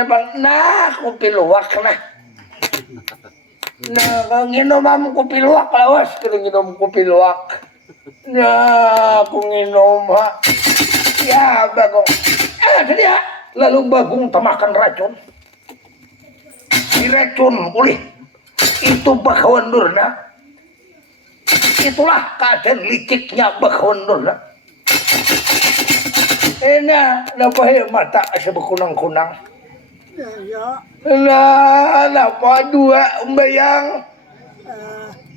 bang, nah kopi luwak nah. Nah, kalau nginom am kopi luwak lawas, kalau nginom kopi luwak. Nah, aku nginom ha. Ya Bagong. Jadi ya, lalu Bagong temakan racun. Diracun oleh itu Bakawan Durna. Itulah keadaan liciknya Bakawan Durna. Napa mata sebekunang-kunang. Ya. Nah, napa dua umbayang.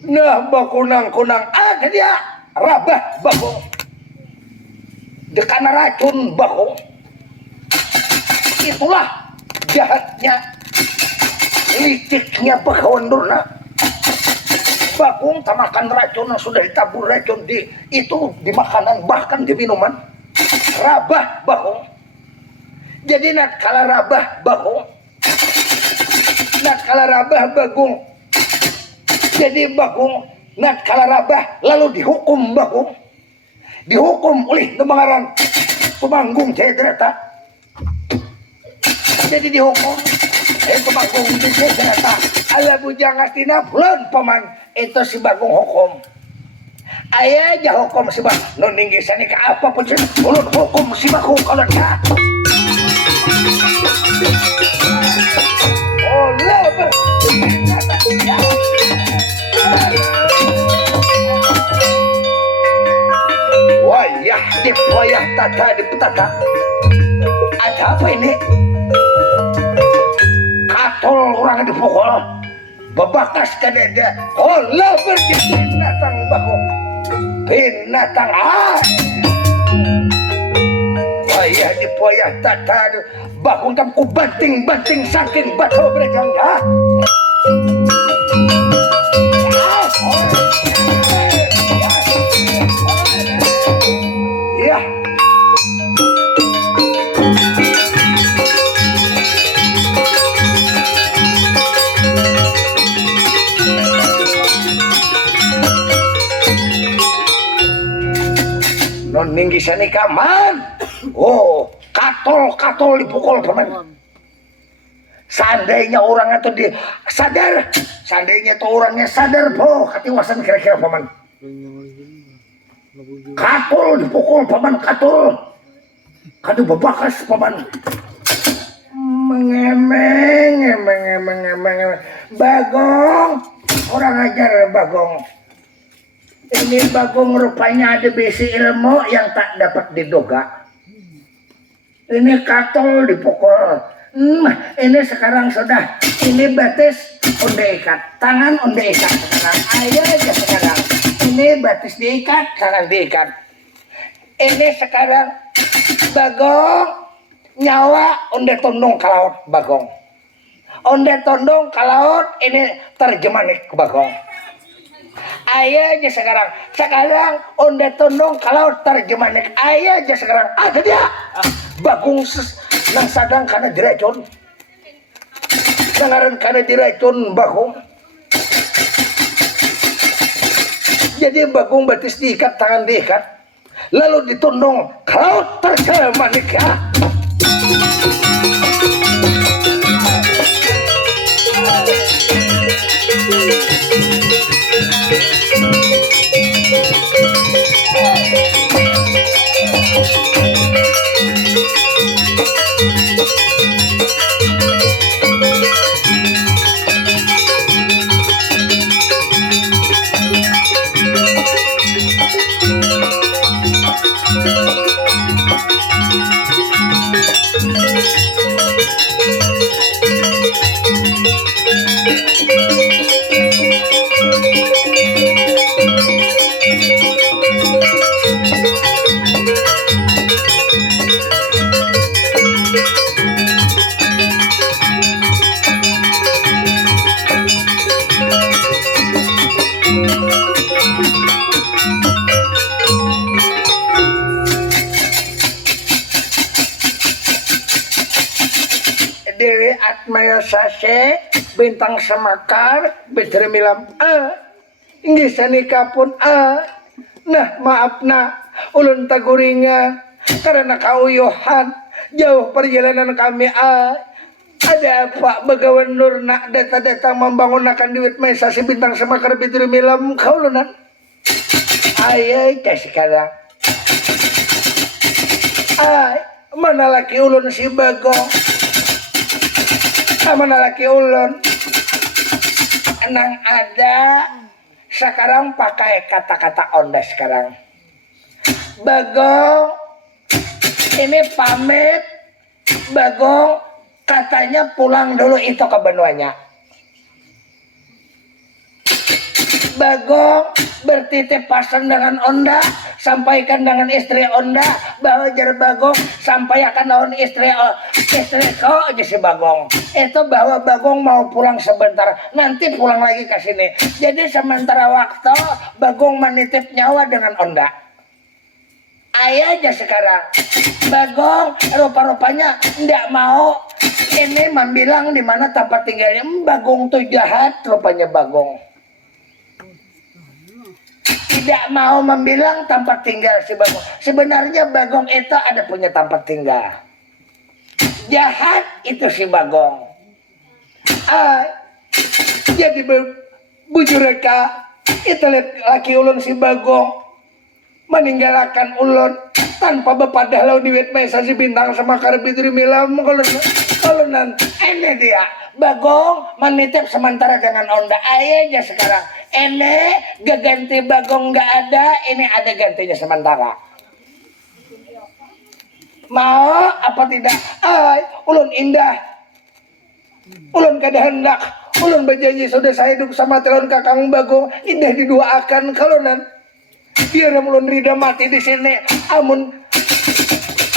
Nah, bakunang-kunang. Jadi ya, rabah Bagong. Dekana racun Bagong. Itulah jahatnya, liciknya Bakawan Durna. Bagong tamakan racun yang sudah ditabur racun itu di makanan bahkan di minuman. Rabah Bagong. Jadi nak kala rabah Bagong. Nak kala rabah Bagong. Jadi Bagong nak kala rabah lalu dihukum Bagong. Dihukum oleh Demangaran Tumanggung Jayadratha. Jadi dihukum Tumanggung Jayadratha. Ala bujang astina bulan paman itu si Bagong hukum. Ayah aja hukum si Bagong. No ninggi sani ke apa pun sih. Ulun hukum si Bagong kalau dia. Oh lebar. Wayah dip, wayah tata di petaka. Ada apa ini? Katol orang dipukul. Bebakas ke dada. Oh lebar di binatang Bagong. Binatang wayah di wayah tata Bagong kamu banting-banting saking batu berjang ya. Ya. Non ninggi sani kaman. Oh, katol dipukul paman. Seandainya orang itu sadar, seandainya itu orangnya sadar, boh, katiwasan kira-kira paman. Katol dipukul paman, katol. Kadu bebakas paman. Mengemeng. Bagong, orang ajar Bagong. Ini Bagong rupanya ada bisi ilmu yang tak dapat diduga. Ini katol dipukul. Ini sekarang sudah. Ini batis udah ikat. Tangan udah ikat sekarang. Ayo aja sekarang. Ini batis diikat, tangan diikat. Ini sekarang Bagong nyawa udah tundung ke laut Bagong. Udah tundung ke laut. Ini terjemahan ke Bagong. Ayo aja sekarang udah tundung kalau terjemahannya ayo aja sekarang ada dia Bagong nang sadang karena diracun dengaran karena diracun Bagong. Jadi Bagong batis diikat, tangan diikat lalu ditundung kalau terjemahannya. Dewi Atmaya Sase Bintang Semakar Bedre Milam Inggih sanika pun nah maaf nak ulun taguringan karena kauyuhan jauh perjalanan kami Ada apa Begawan Nurna data-data membangunakan duit mesasi bintang semakar bitur milam kaulunan. Ayah sekarang. Ay, mana laki ulun si Bagong? Mana laki ulun? Nang ada sekarang pakai kata-kata onda sekarang. Bagong, ini pamit. Bagong katanya pulang dulu itu ke benuanya. Bagong bertitip pesan dengan onda, sampaikan dengan istri onda bahwa jar Bagong sampaikan dengan istri kau aja si Bagong. Itu bahwa Bagong mau pulang sebentar, nanti pulang lagi ke sini. Jadi sementara waktu Bagong menitip nyawa dengan onda. Ayah aja sekarang Bagong rupa-rupanya tidak mau ini membilang di mana tempat tinggalnya. Bagong tuh jahat rupanya Bagong. Tidak mau membilang tempat tinggal si Bagong. Sebenarnya Bagong itu ada punya tempat tinggal. Jahat itu si Bagong. Jadi bujur reka itu laki ulun si Bagong meninggalkan ulun tanpa bepadahlau diwet mesa si bintang sama karbitri milam kalau nanti ini dia Bagong menitip sementara dengan onda. Ayahnya sekarang ini gak ganti Bagong gak ada, ini ada gantinya sementara. Mau apa tidak? Ulun indah, ulun kada hendak, ulun berjanji sudah saya hidup sama telon kakang Bagong indah diduaakan kalau nanti biar ulun rida mati di sini. Amun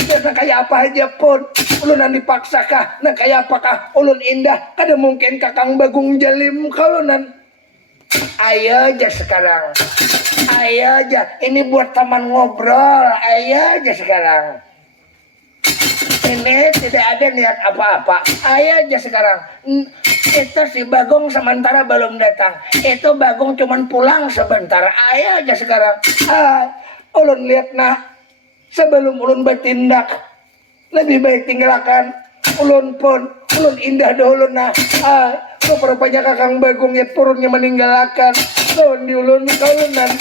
biasa kayak apa aja pun ulunan dipaksakah, nah kayak apakah ulun indah, kada mungkin kakang Bagong jalim kalau nan. Ayo aja sekarang, ayo aja ini buat teman ngobrol, ayo aja sekarang. Ini tidak ada niat apa-apa. Ayo aja sekarang. Itu si Bagong sementara belum datang. Itu Bagong cuman pulang sebentar. Ayo aja sekarang. Ulun lihat nah, sebelum ulun bertindak, lebih baik tinggalkan ulun pun. Ulun indah dahulu nah. Rupa-rupanya kakang Bagong ya turunnya meninggalkan. Lawan di ulun kalunan.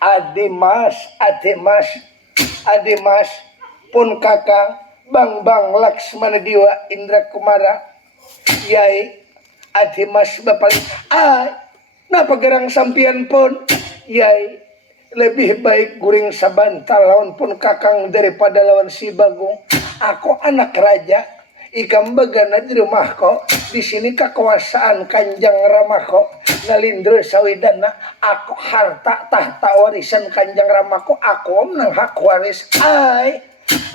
Adimas pun kakang Bang Laksmana Diwa Indra Kumara Yai Adimas bapak napa gerang sampian pun Yai lebih baik guring sabantal lawan pun kakang daripada lawan si Bagong. Aku anak raja ikam bagana di rumahku di sini kekuasaan Kanjeng Ramako nalindro sawidana aku harta tahta warisan Kanjeng Ramako aku nang hak waris.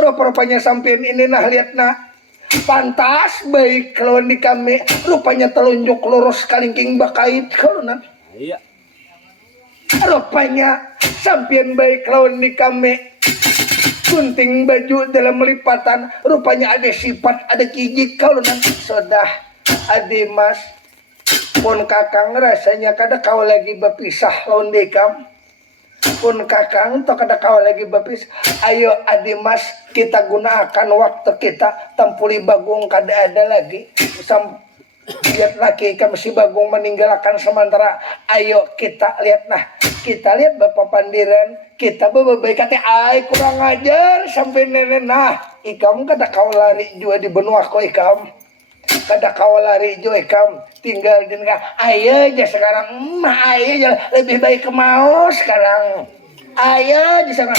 Rupa-rupanya sampean ini nah lihat nah pantas baik kalau di kami rupanya telunjuk lurus kalingking bakait kalau nah iya rupanya sampean baik lawan di kami gunting baju dalam melipatan rupanya ada sifat ada kijik kalau nanti sudah Adimas pun kakang rasanya kada kau lagi berpisah lawan dekam pun kakang to kada kau lagi berpisah. Ayo Adimas kita gunakan waktu kita tempuli Bagong kada ada lagi lihat lagi kami si Bagong meninggalkan sementara. Ayo kita lihat nah kita lihat Bapak Pandiran kita bebaik kata kurang ajar sampai nenek nah ikam kada kau lari juga di benua ko ikam kada kau lari juga ikam tinggal di negara. Ayo aja sekarang ayo aja lebih baik ke mau sekarang. Ayo di sana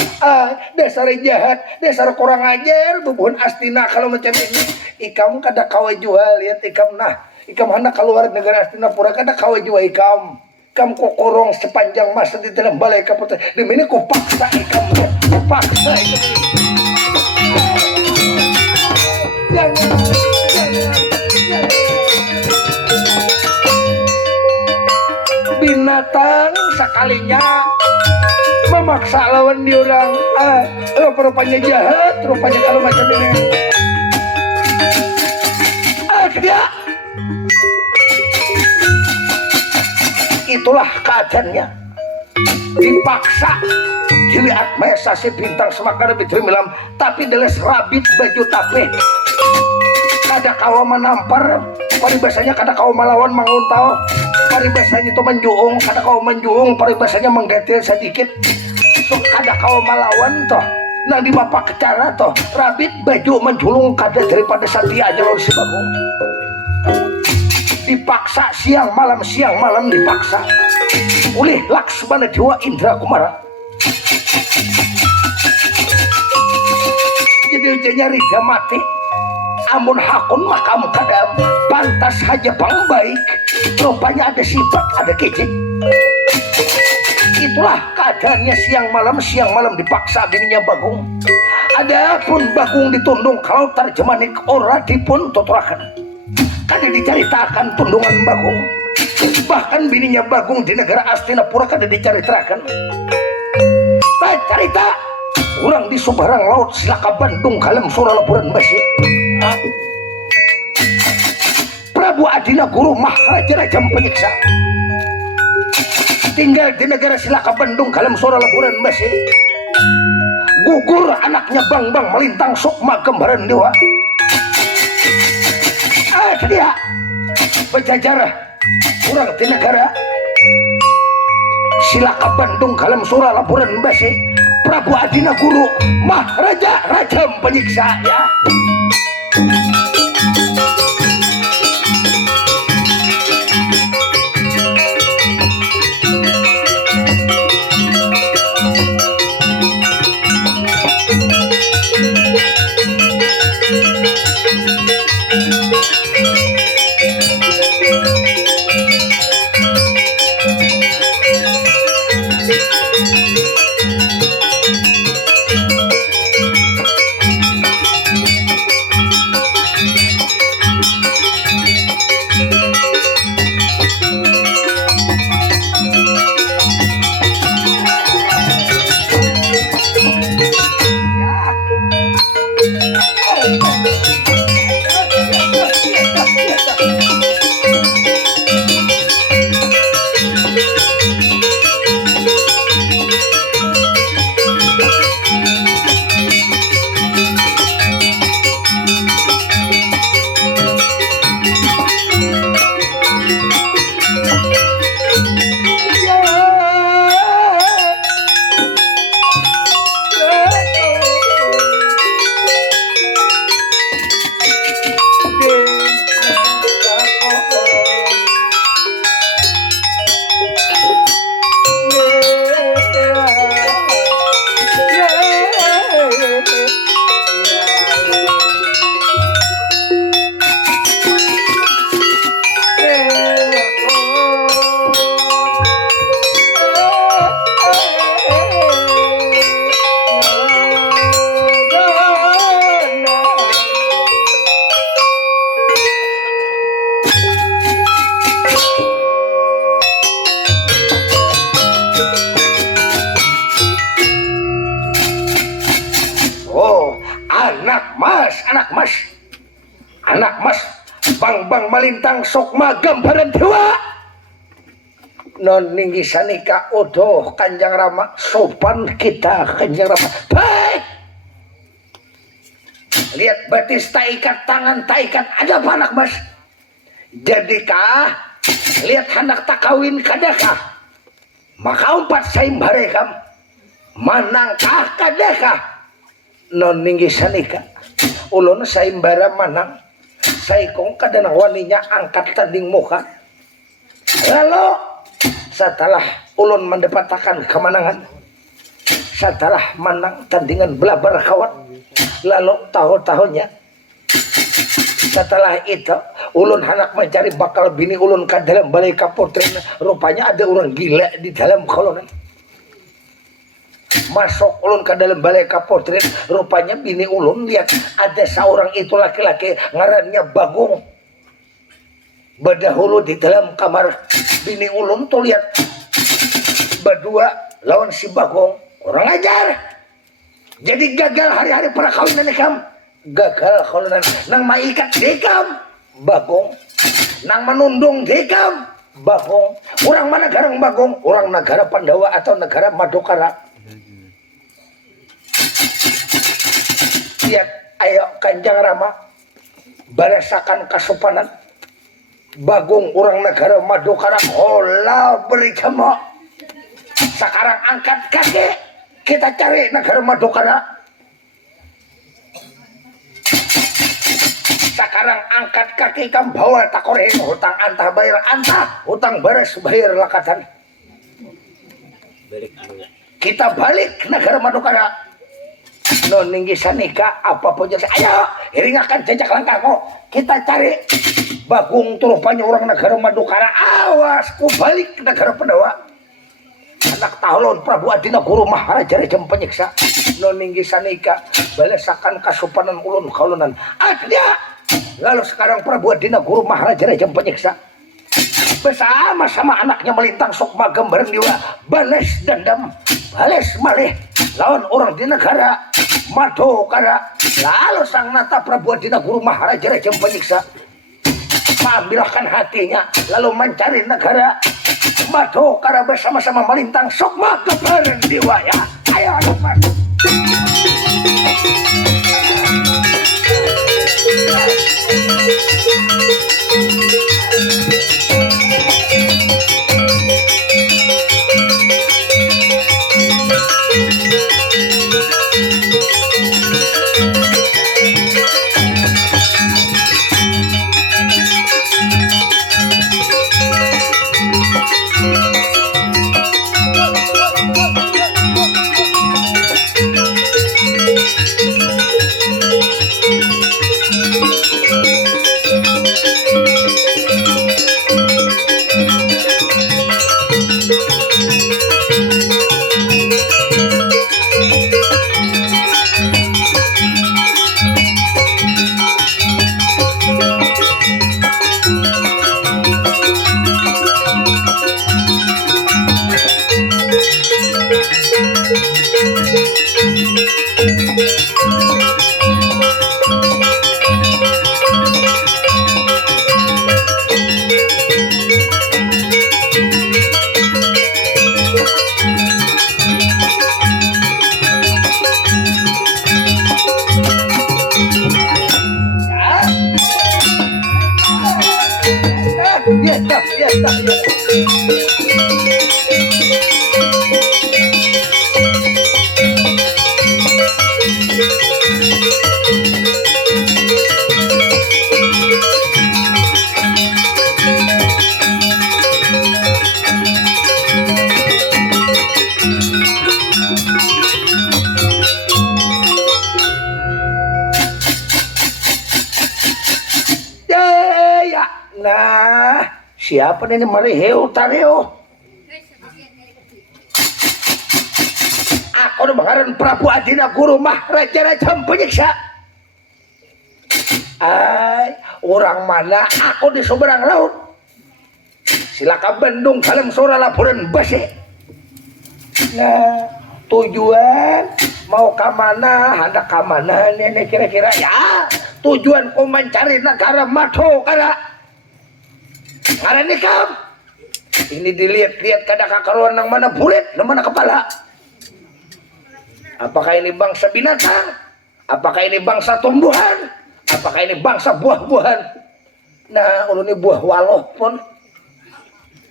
dasar jahat dasar kurang ajar bubuhan Astina kalau macam ini ikam kada kau jual lihat ikam nah ikam hendak keluar negara Astinapura kada kau jual ikam kamu kokorong sepanjang masa di dalam balai kaputan demi ini ku paksa ikam ku paksa ikam jangan binatang sekalinya memaksa lawan diorang rupanya jahat rupanya kalau macam ini dia itulah keadaannya dipaksa dilihat mesa si bintang semakar bitri milam tapi deles rabit baju tape kada kawa menampar paribasanya kada kawa melawan manguntau paribasanya itu menjuung kada kawa menjuung paribasanya menggetil sedikit so kada kawa melawan toh nah di bapak kecara toh rabit baju menjulung kada daripada Satya aja loh si Bagong dipaksa siang malam dipaksa oleh Laksmana Dewa Indra Kumara. Jadi ujanya Rida mati amun hakun makam kadam pantas saja bang baik rupanya ada sifat ada kejek itulah keadaannya siang malam dipaksa bininya Bagong adapun Bagong ditundung kalau terjemanik ora dipun tuturakan kada diceritakan tundungan Bagong bahkan bininya Bagong di negara Astinapura kada diceritakan cerita orang di Subarang Laut Silaka Bandung kalem Suralaburan masih Prabu Adina Guru Maharaja Rajam Penyiksa tinggal di negara Silaka Bandung kalem Suralaburan masih gugur anaknya Bang Melintang Sukma Gembaran Dewa dia berjajar orang di negara Silaka Bandung kalem Suralaburan masih Prabu Adina Guru Maharaja Rajam Penyiksa ya. anak mas Bang Melintang Sukma Gambaran Dewa non ninggi sanika odoh Kanjang Rama sopan kita Kanjang Rama baik lihat batis taikat tangan taikat ada apa anak mas jadikah lihat anak tak kawin kadakah maka umpat saimbarekam manangkah kadakah non ninggi sanika ulun saimbara manang saikong kadana waninya angkat tanding muka lalu setelah ulun mendapatkan kemenangan setelah menang tandingan belabar kawan lalu tahun-tahunnya setelah itu ulun hendak mencari bakal bini ulun ke dalam balai kapotren rupanya ada orang gila di dalam kolonan masuk ulun ke dalam balai kapotren rupanya bini ulun lihat ada seorang itu laki-laki ngarannya Bagong berdahulu di dalam kamar bini ulun tuh lihat berdua lawan si Bagong orang ajar jadi gagal hari-hari perkawinan kam gagal kalau nang maikat dekam Bagong nang menundung dekam Bagong orang mana garang Bagong orang negara Pandawa atau negara Madukara lihat ayo Kanjang Rama barasakan kasupanan Bagong orang negara Madukara olah beri cemok. Sekarang angkat kaki kita cari negara Madukara. Sekarang angkat kaki kam bawa takoreng hutang antah bayar antah hutang bares bayar lakatan. Kita balik negara Madukara. Non ninggi sanika apapun jasa ayo iringakan jejak langkahmu kita cari Bagong rupanya orang negara Madukara awas ku balik ke negara Pandawa anak tahlon Prabu Adina Guru Maharaja Rejam Penyiksa non ninggi sanika balesakan kasupanan ulun kaulunan ada lalu sekarang Prabu Adina Guru Maharaja Rejam Penyiksa bersama-sama anaknya melintang sukma gambaran diwa bales dendam bales malih lawan orang di negara Madukara lalu sang nata Prabu Adina Guru Maharaja Rejam Penyiksa mengambilkan hatinya lalu mencari negara Madukara bersama-sama melintang sukma gambaran diwa ya ayo mas siapa ini mariheu tareo aku dengaran Prabu Adina Guru Maharaja Rejam Penyiksa ay orang mana aku di seberang laut silakan Bandung dalam suara laporan basi nah tujuan mau ke mana hendak ke mana ini kira-kira ya tujuan ku mencari negara Madukara karena ini kam ini dilihat-lihat kadang kakaruan yang mana bulit yang mana kepala apakah ini bangsa binatang apakah ini bangsa tumbuhan apakah ini bangsa buah-buahan nah ulun ini buah waloh pun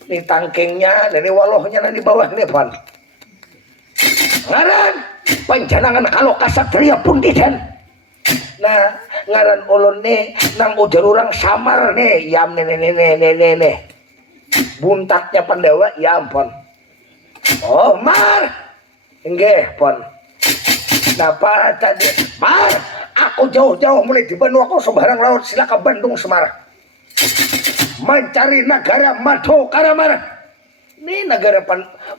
ini tangkingnya dan ini walohnya di bawah ini pan ngaran panjanangan kalau kasatria pun diden nah ngaran ulun nih nang ujar orang samar nih yam nih buntaknya Pandawa ya ampun oh mar enggak pon napa tadi mar aku jauh-jauh mulai di Bandung aku sebarang laut silakan Bandung Semarang mencari negara Madukara mar ini negara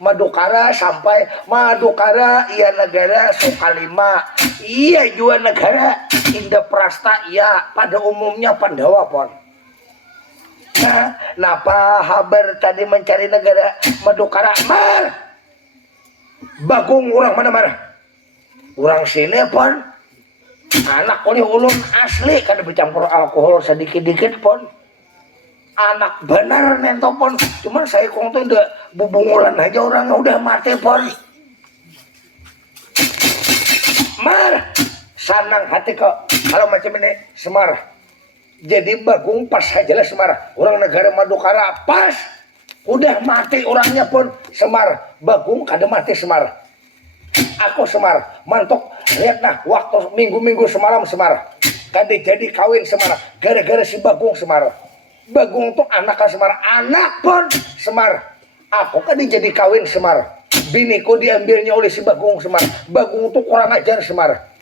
Madukara sampai Madukara iya negara Sukalima iya juga negara Indraprasta iya pada umumnya Pandawa pon nah napa habar tadi mencari negara Madukara mar Bagong orang mana mar orang sini pon anak oleh ulun asli kada bercampur alkohol sedikit-dikit pon anak benar nentopon cuman saya kong tuh udah bubungulan aja orang udah mati pon mar sanang hati kok kalau macam ini Semar Jadi Bagong pas aja lah Semar. Orang negara Madukara pas udah mati orangnya pun Semar. Bagong kada mati Semar. Aku Semar mantok lihat nah waktu minggu-minggu semalam Semar. Kada jadi kawin Semar. Gara-gara si Bagong Semar. Bagong tuh anak Semar. Anak pun Semar. Aku kada jadi kawin Semar. Biniku diambilnya oleh si Bagong Semar. Bagong tuh kurang ajar Semar.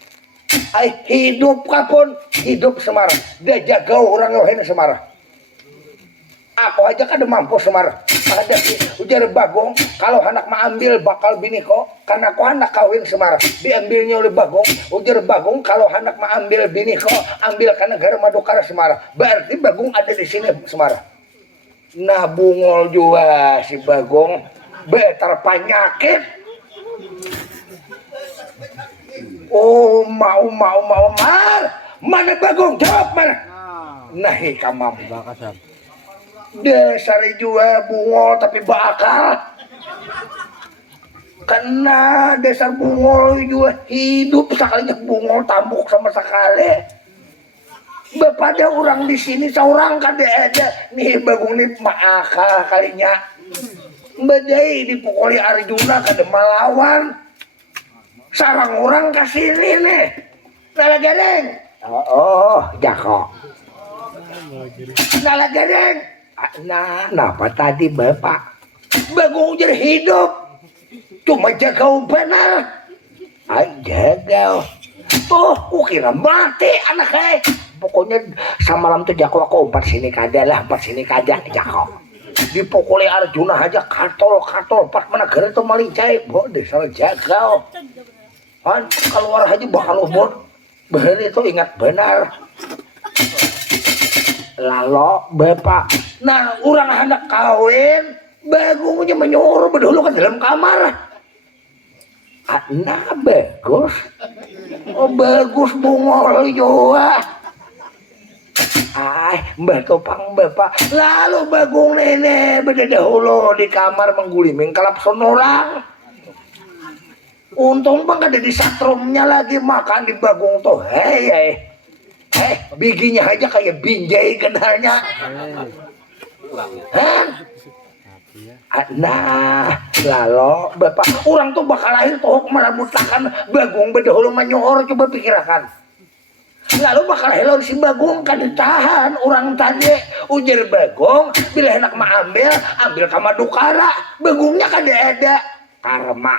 Hidup kapun hidup Semar. Dia jaga orang lain Semar. Aku aja kada mampu Semar. Ada ujar Bagong kalau anak mah ambil bakal bini kok karena aku anak kawin Semar. Diambilnya oleh Bagong. Ujar Bagong kalau anak mah ambil bini kok ambil ke negara Madukara Semar. Berarti Bagong ada di sini Semar. Nah bungol juga si Bagong betar penyakit. Oh mau Mar. Mana Bagong jawab mana? Nah kamam dasar juga bungol tapi bakal kena dasar bungol juga hidup sekalinya bungol tambuk sama sekali. Pada orang di sini seorang kada ada nih Bagong nih makakal kalinya badai dipukuli Arjuna kada melawan sarang orang kasini nih nalagadeng jako nalagadeng nah napa tadi bapak Bagong jadi hidup cuma jaga benar jaga tuh kukira mati anak pokoknya samalam tuh jako aku umpat sini kada lah umpat sini kada jako dipukuli Arjuna aja katol pas mana gara itu malicai bo dasar jaga keluar aja bakal umur bener itu ingat benar lalu bapak nah orang anak kawin Bagongnya menyuruh berdulu ke dalam kamar nah bagus bagus bungol juga mbak topang bapak lalu Bagong nenek berdahulu di kamar mengguliming kalap sonolang untung bang ada di satrumnya lagi makan di Bagong tuh biginya aja kayak binjai kenalnya nah lalu bapak orang tuh bakal lahir tuh merabutakan Bagong berdahulu menyohor coba pikirkan lalu bakal lahir si Bagong kan ditahan orang tadi ujar Bagong bila enak mah ambil ke Madukara Bagongnya kan ada karma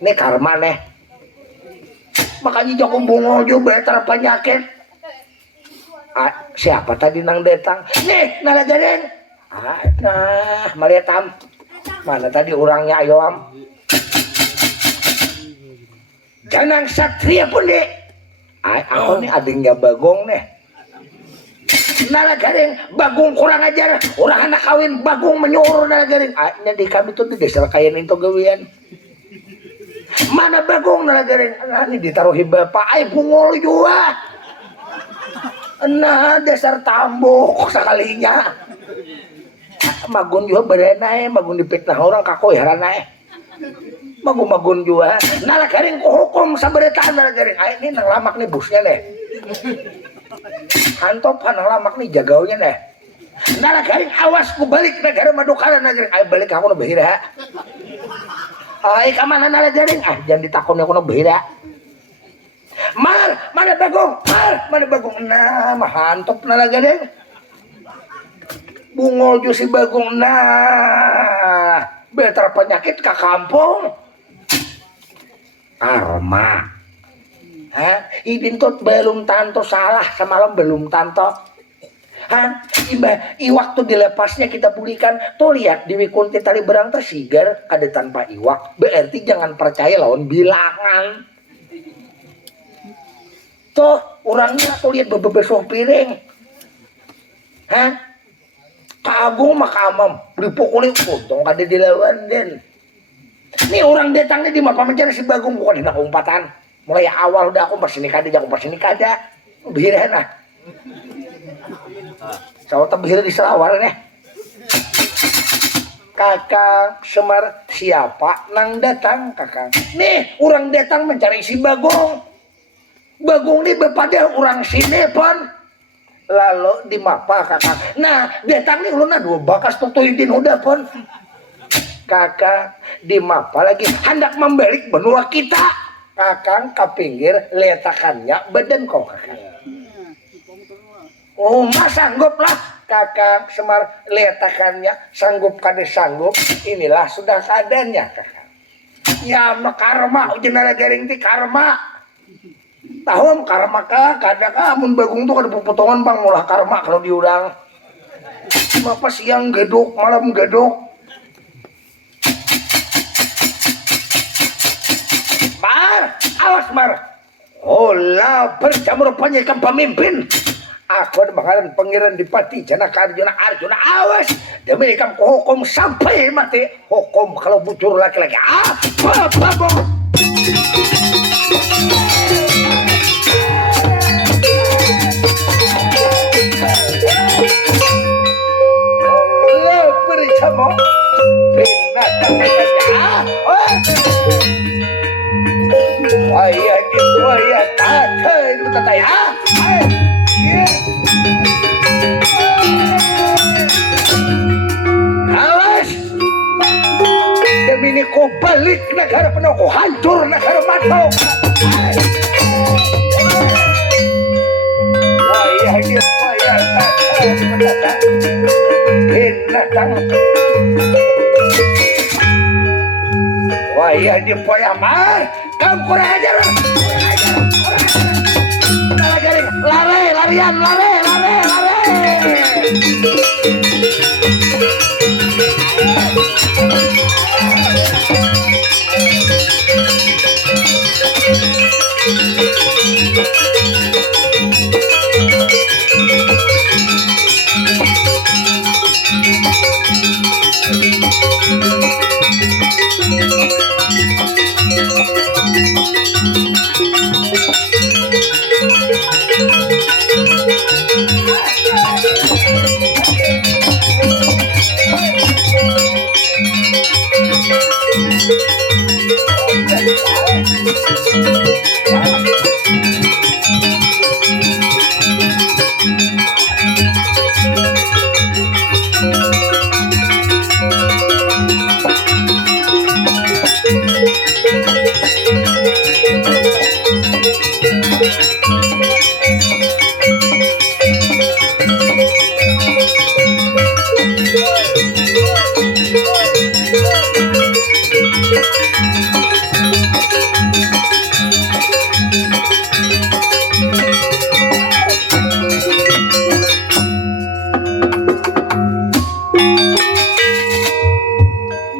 ini karma nih makanya Joko bungol juga betar penyakit siapa tadi nang datang nih nalagadeng nah maliatam mana tadi orangnya ayo janang satria pun deh aku nih adingnya Bagong nih nalagadeng Bagong kurang ajar orang anak kawin Bagong menyuruh nalagadeng di kami tuh di desa kayak itu gawian mana Bagong nalagadeng ini ditaruhi bapak bungol juga nah dasar tambuk sekalinya magun juga berenai magun dipitnah orang kako heran magun juga nalagadeng ku hukum sabaritaan nalagadeng ini nang lamak nih busnya nih hantop nang lamak nih jagaunya nih nalagadeng awas ku balik negara Madukara nalagadeng balik aku nabahira kamana nalagadeng jangan ditakon aku nabahira Mar, mana Bagong? Mana Bagong? Nah, mahantop nalagadeng bungol ju si Bagong nah betar penyakit ke kampung karma idin tot belum tanto salah semalam belum tanto iwak tuh dilepasnya kita pulihkan tuh lihat di Wikunti tali berang tersigar ada tanpa iwak berarti jangan percaya lawan bilangan tuh orangnya tuh lihat bebebesoh piring Kagung makamam dipukuli untung kada dilawan den ini orang datangnya di mapa mencari si Bagong bukan di umpatan mulai awal udah aku pas ini kada bihiran lah sawat bihiran di Selawar nih Kakang Semar siapa nang datang Kakang nih orang datang mencari si Bagong Bagong ni bepada orang sini pon lalu di mapa kakak. Nah datang nih uluna dua bakas tutuyudin udah pon kakak di mapa lagi hendak membalik benua kita kakang ke pinggir letakannya badan kau kakak. Oh mas sanggup lah kakak Semar letakannya sanggup kade sanggup inilah sudah keadaannya kakak. Ya karma jenara garing ti karma tahu karma kah kadang amun bagung tuh ada potongan bang mulah karma kalau diurang apa siang geduk malam geduk Mar awas Mar oh lah berjamur rupanya ikan pemimpin aku ada bakalan pangeran Dipati Janaka Arjuna awas demi ikan hukum sampai mati hukum kalau bocor laki-laki apa bong bersama binatang waya tata itu kata ya awas demi ini kau balik negara penuh kau hancur negara mantau waya tata itu kata binatang wah iya di poya Mar kamu kurang ajar larian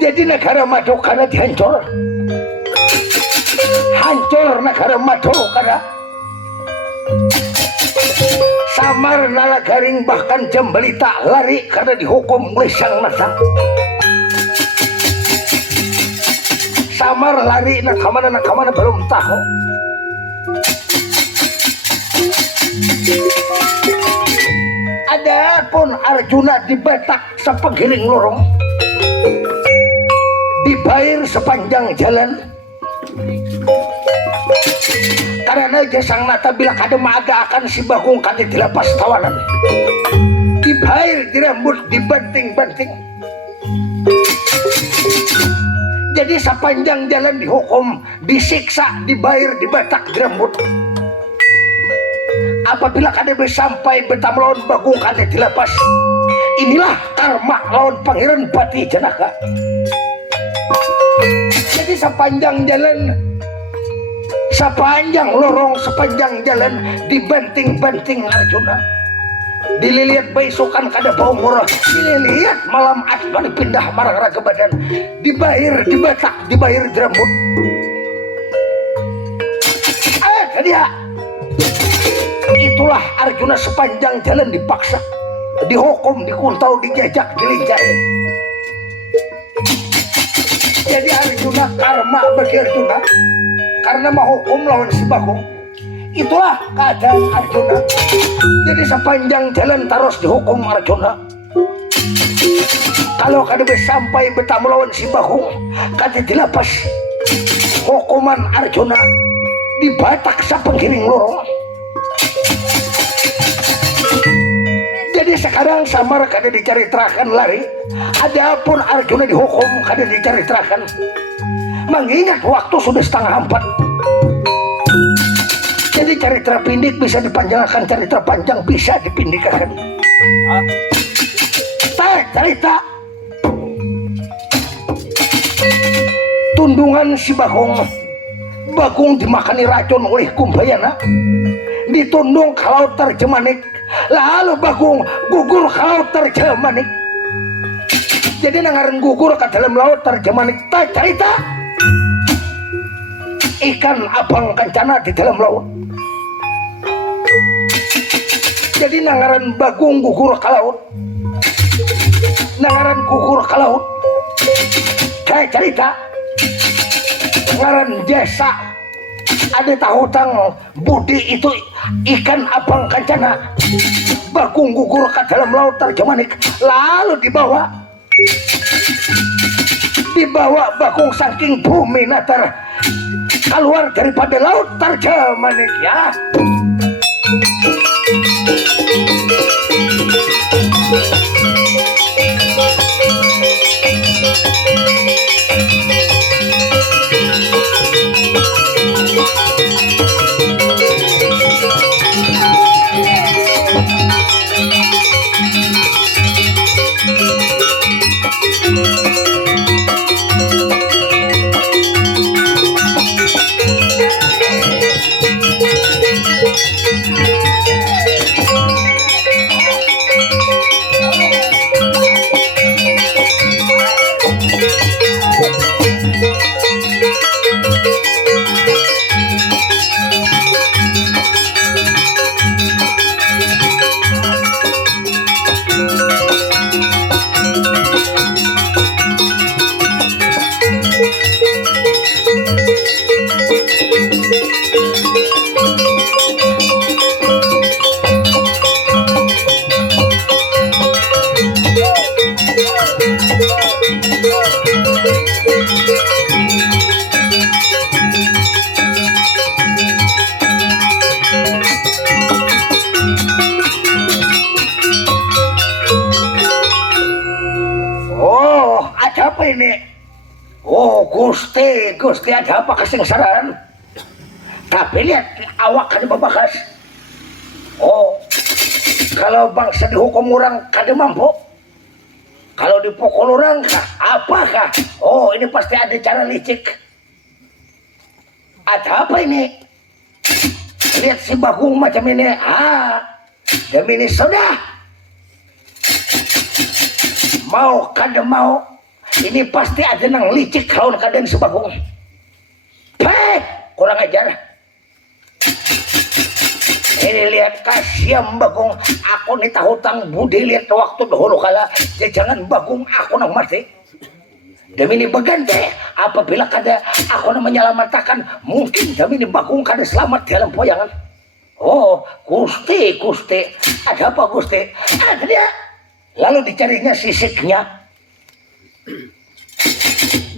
jadi negara Mado karena dihancur negara Mado karena Samar Nalagaring bahkan Jambelita lari karena dihukum oleh sang nasa Samar lari nakamana belum tahu adapun Arjuna dibatak sepenggiling lorong dibayar sepanjang jalan karena jasang nata bila kadang ada akan si Bagong kati dilepas tawanan dibayar dirambut dibanting-banting jadi sepanjang jalan dihukum disiksa dibayar dibatak dirambut apabila kadang sampai betam lawan Bagong kati dilepas inilah karma lawan Pangeran Pati Janaka. Jadi sepanjang jalan sepanjang lorong sepanjang jalan dibanting-banting Arjuna dililihat besokan kada bau murah dililihat malam asma dipindah marang raga badan dibayar dibatak dibayar dirambut dia itulah Arjuna sepanjang jalan dipaksa dihukum dikuntau dijajak dilincain jadi Arjuna karma bagi Arjuna karena menghukum lawan si Bagong itulah keadaan Arjuna jadi sepanjang jalan terus dihukum Arjuna kalau kada sampai betam lawan si Bagong kada dilepas hukuman Arjuna di Batak sa penggiring lorong. Jadi sekarang Samar kada dicariterakan lari, adapun Arjuna dihukum kada dicariterakan. Mengingat waktu sudah 3:30. Jadi cerita pindik bisa dipanjangkan, cerita panjang bisa dipindikakan. Cerita tundungan si Bagong. Bagong dimakani racun oleh Kumbayana, ditundung ke laut Tarjemanik, lalu Bagong gugur ke laut Tarjemanik. Jadi nangaran gugur ke dalam laut Tarjemanik. Cerita ikan abang kencana di dalam laut. Jadi nangaran Bagong gugur ke laut, nangaran gugur ke laut. Kayak cerita ngaran jasa ada tahutang budi itu ikan abang kencana. Bagong gugur ke dalam laut Tarjemanik, lalu dibawa Bagong saking bumi natar keluar daripada laut Tarjemanik ya. Gusti ada apa kesengsaran? Tapi lihat awak kada babakas. Oh, kalau bangsa dihukum orang kada mampu, kalau dipukul orang kah? Apakah? Oh, ini pasti ada cara licik. Ada apa ini? Lihat si Bagong macam ini. Demi ini sudah mau kada mau, ini pasti ada nang licik lawan kadang si Bagong. Kurang ajar. Ini lihat kasihan Bagong, aku nih tahutang budi lihat waktu dahulu kala jangan Bagong aku nang mati. Demi ini berganti apabila kada aku nang menyelamatkan, mungkin demi ini Bagong kada selamat dalam poyangan. Oh, Gusti, ada apa Gusti? Ada dia. Lalu dicarinya sisiknya.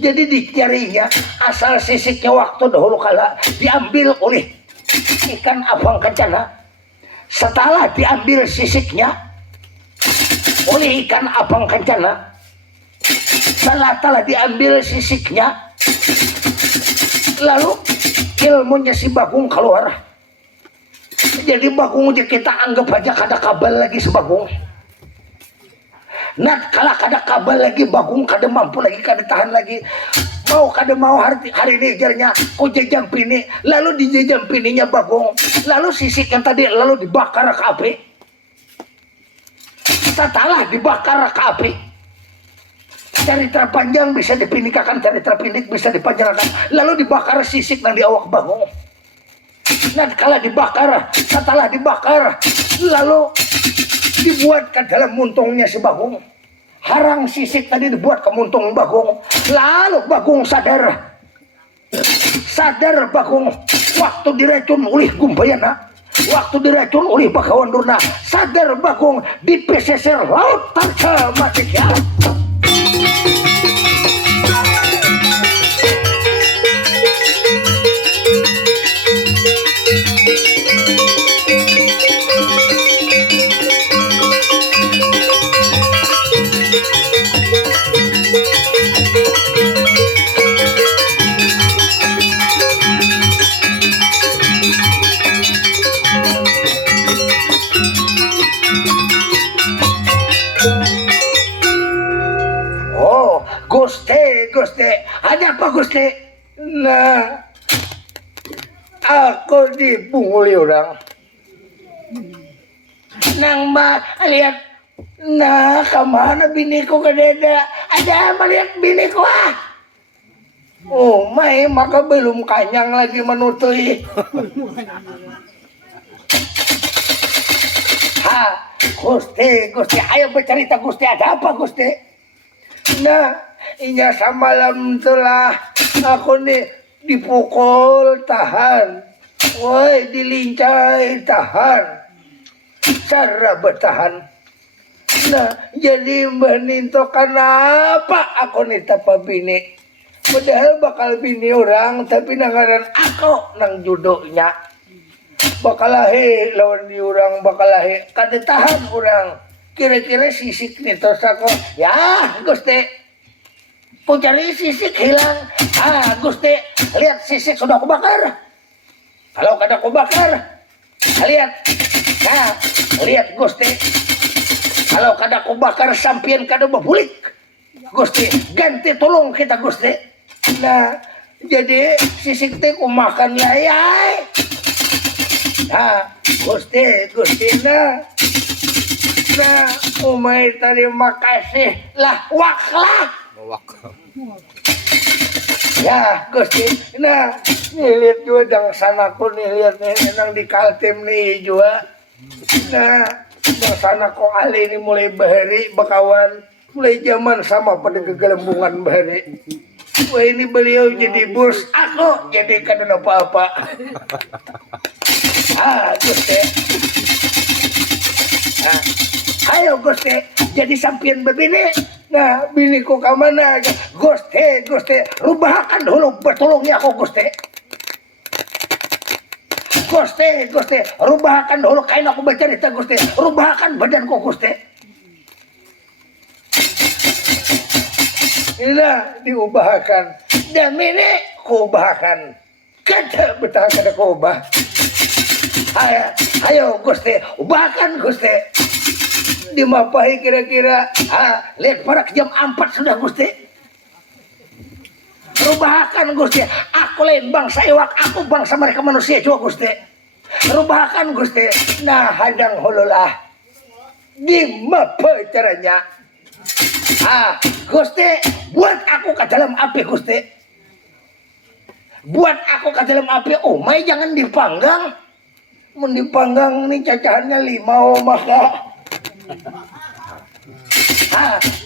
Jadi dicarinya asal sisiknya waktu dahulu kala diambil oleh ikan abang kencana. Setelah diambil sisiknya oleh ikan abang kencana, setelah diambil sisiknya, lalu ilmunya si Bagong keluar. Jadi Bagong kita anggap aja kada kabel lagi si Bagong. Nah, kalau kada kabel lagi Bagong kada mampu lagi, kada tahan lagi. Mau kada mau hari ini jarnya ku jejam pini, lalu dijejam pininya Bagong, lalu sisik yang tadi lalu dibakar ke api. Setelah dibakar ke api, cerita panjang bisa dipindikakan, cerita pindik bisa dipanjangkan, lalu dibakar sisik nang di awak Bagong. Nah, kalau dibakar, setelah dibakar, lalu dibuat ke dalam muntungnya si Bagong. Harang sisik tadi dibuat ke muntung Bagong. Lalu Bagong sadar Bagong waktu diracun oleh Kumbayana, waktu diracun oleh Bagawan Durna. Sadar Bagong di pesisir laut Tarjemanik ya. Ada apa Gusti? Nah, aku dipunguli orang. Nang lihat, nah kemana biniku ke dada? Ada apa lihat biniku ah? Oh, mai maka belum kanyang lagi menutui. Ha, Gusti, ayo bercerita Gusti, ada apa Gusti? Nah, inya samalam telah aku nih dipukul tahan, woi dilincai tahan, cara bertahan. Nah, jadi meninto kenapa aku nih tapa bini? Padahal bakal bini orang, tapi nangaran aku nang judoknya. Bakal lahi lawan di orang, bakal lahi kada tahan orang. Kira-kira sisik nih tos aku. Ya, Gusti. Ku cari sisik hilang. Ah, Gusti, lihat sisik sudah aku bakar. Kalau kada aku bakar, lihat. Nah, lihat Gusti. Kalau kada aku bakar sampian kada bebulik. Gusti, ganti tolong kita Gusti. Nah, jadi sisik teh ku makan layai. Nah, Gusti nah. Nah, umay terima kasih lah waklah. Ya, Gusti. Nah, nih lihat juga dang sanaku nih lihat nih nang di Kaltim nih juga. Nah, dang sanaku ali ini mulai bahari bakawan, mulai zaman sama pada kegelembungan bahari. Wah ini beliau jadi bos, aku jadi kada apa-apa. Ah, Gusti. Nah, ayo Gusti, jadi sampian berbini. Nah, biniku ke mana? Gusti, rubahkan dulu betulungnya aku Gusti. Gusti, rubahkan dulu kain aku bercerita Gusti. Rubahkan badanku Gusti. Inilah diubahkan. Dan ini kubahkan. Kada betah kada kubah. Ayo Gusti, ubahkan Gusti. Dimapahi kira-kira. Lihat parak jam 4 sudah Gusti. Rubahkan Gusti. Aku lain bangsa iwak, aku bangsa mereka manusia juga Gusti. Rubahkan Gusti. Nah, hadang hululah. Dimapa caranya? Gusti, buat aku ke dalam api Gusti. Buat aku ke dalam api. Oh, mai jangan dipanggang. Mun dipanggang nih cacahannya 5 maka.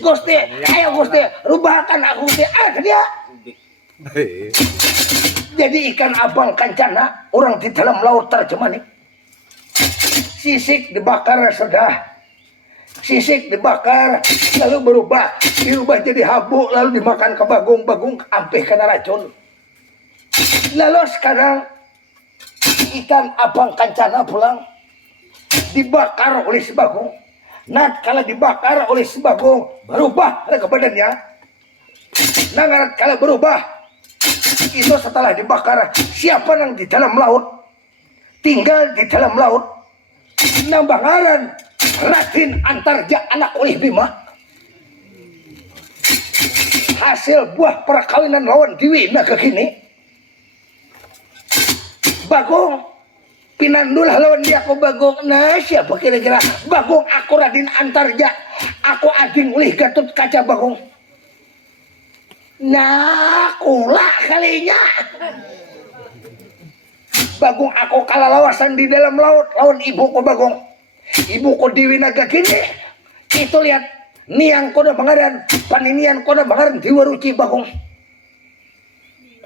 Gusti, ayo Gusti, rubahkan aku Gusti. Dia. Jadi ikan abang kancana, orang di dalam laut terjemah nih. Sisik dibakar sudah. Sisik dibakar, lalu berubah jadi habuk, lalu dimakan ke bagung sampai kena racun. Lalu sekarang ikan abang kancana pulang dibakar oleh si bagung. Nah, kalau dibakar oleh si bagung berubah ke badannya. Nah, kalau berubah itu setelah dibakar, siapa yang di dalam laut tinggal di dalam laut nambangaran Raden Antarja anak oleh Bima. Hasil buah perkawinan lawan Dewi naga kini. Bagong pinandulah lawan dia aku Bagong. Nah, siapa kira-kira? Bagong aku Raden Antarja. Aku ading oleh Gatot Kaca Bagong. Nah, kulah kalinya. Bagong aku kalah lawasan di dalam laut lawan ibuku Bagong. Ibuku Dewi Naga kini. Itu lihat niang koda bangaran, paninian koda bangaran Diwaruci Bagong.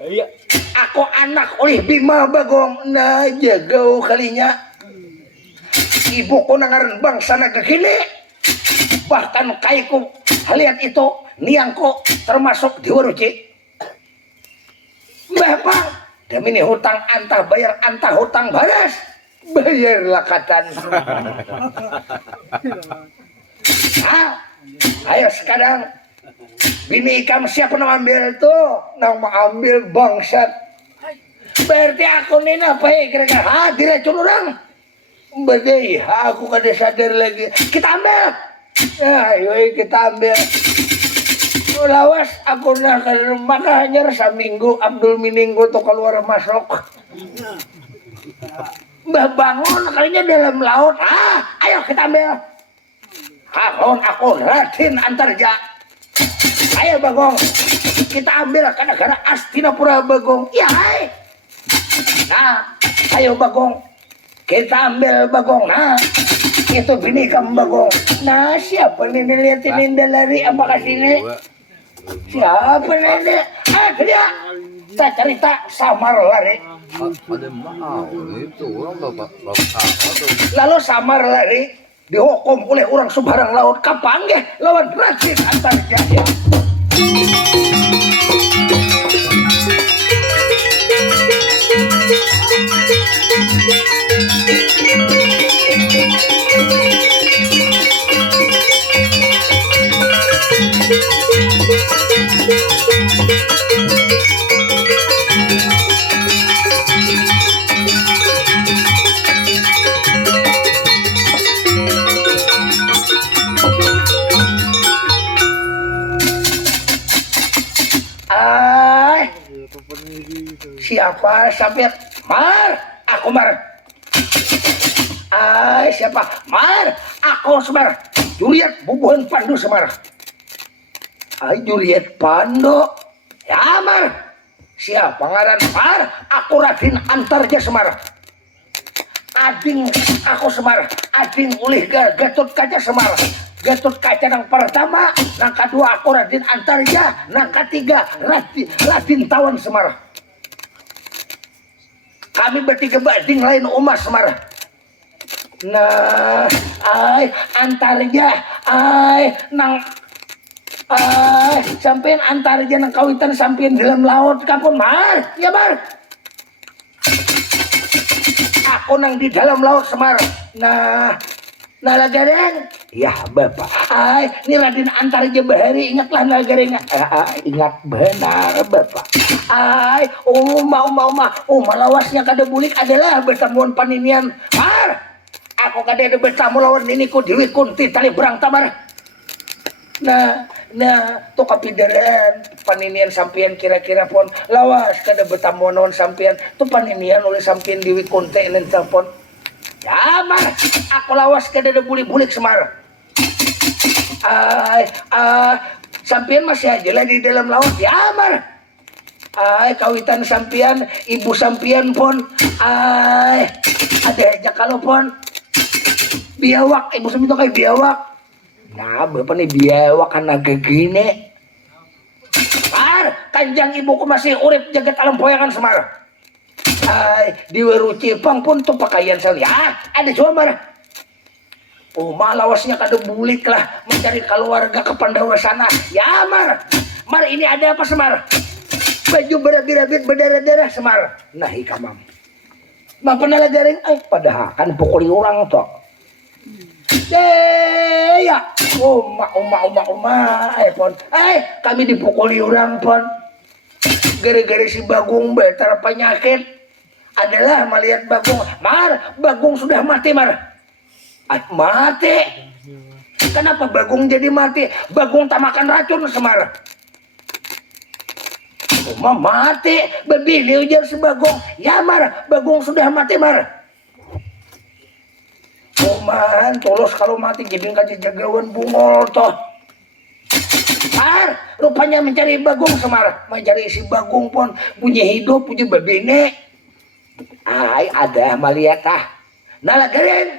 Iya. Aku anak oleh Bima Bagong. Nah, jagau kalinya. Ibuku nangaran bangsa Naga kini. Bahkan kaiku lihat itu niangku termasuk Diwaruci. Bapak, demi ini hutang antah bayar antah hutang baras. Bayar lakatan. Ayo sekarang bini kamu siapa yang ambil tuh? Nang ambil bangsat. Berarti aku nih apa ya kira-kira? Diracun orang. Berarti aku kada sadar lagi. Kita ambil. Ayo kita ambil. lawas aku nak makanya saminggu Abdul Mininggo tuh keluar masuk. Mbah bangun kalinya dalam laut. Ayo kita ambil. Aku Raden Antarja. Ayo Bagong, kita ambil gara-gara Astinapura Bagong. Ya, hai. Nah, ayo Bagong, kita ambil Bagong. Nah, itu bini kamu Bagong. Nah, siapa nih liatin Indah lari apa kesini? Siapa nih? Dia. Tak cerita samar lari. Ada mahal itu orang bapak Lalu samar lari dihukum oleh orang Subarang Laut kapanggih lawan Raden Antarja. Siapa sampai Mar? Aku Mar. Siapa? Mar. Aku Semar. Juliet Bubuhan Pandu Semar. Juliet Pandu. Ya Mar. Siapa ngaran Mar? Aku Raden Antarja Semar. Ading aku Semar. Ading ulih Gatot Kaca Semar. Gatot Kaca yang pertama, yang kedua aku Raden Antarja, yang ketiga Raden Tawan Semar. Kami bertiga bading lain umat Semar. Nah, Antarja, sampean Antarja nang kawitan sampean dalam laut kapun Mar, ya Mar. Aku nang di dalam laut Semar. Nah Nalagareng, ya Bapak. Ini Raden Antarja Bahari, ingatlah Nalagareng. Ingat benar Bapak. Uma lawasnya kada bulik adalah bertamuan paninian. Mar, aku kada ada bertamu lawan ini ku Dewi Kunti tali berang tamar. Nah, to kapidaran paninian sampian kira-kira pon lawas kada bertamu lawan sampian. Tu paninian oleh sampian Dewi Kunti nen telepon. Ya Mar, aku lawas kada ada bulik-bulik Semar. Sampian masih aja lagi di dalam laut. Ya Mar. Kawitan sampian, ibu sampian pon. Ada aja kalau pon. Biawak, ibu sampian kayak biawak. Nah, bapak nih biawak kan agak gini. Mar, kanjang ibuku masih urip jagat alam poyangan Semar. Di Warucipang pun tuh pakaian saya ada coba Mar. Malawasnya kada bulik lah mencari keluarga ke Pandawa sana. Ya Mar, Mar ini ada apa Semar? Baju berabit-rabit berdarah-darah Semar. Nah ikamam. Bapak nalagaring padahal kan pukuli orang toh. Ya, pon. Kami dipukuli orang pon. Gara-gara si Bagong betar penyakit. Adalah melihat Bagong. Mar, Bagong sudah mati Mar. Mati. Kenapa Bagong jadi mati? Bagong tak makan racun Semar. Mati. Bebili ujar si Bagong. Ya Mar, Bagong sudah mati Mar. Man, tulus kalau mati jadi kaji jagawan bungol toh. Mar, rupanya mencari Bagong Semar. Mencari si Bagong pun punya hidup, punya bebini. Ada malihat nalagarin.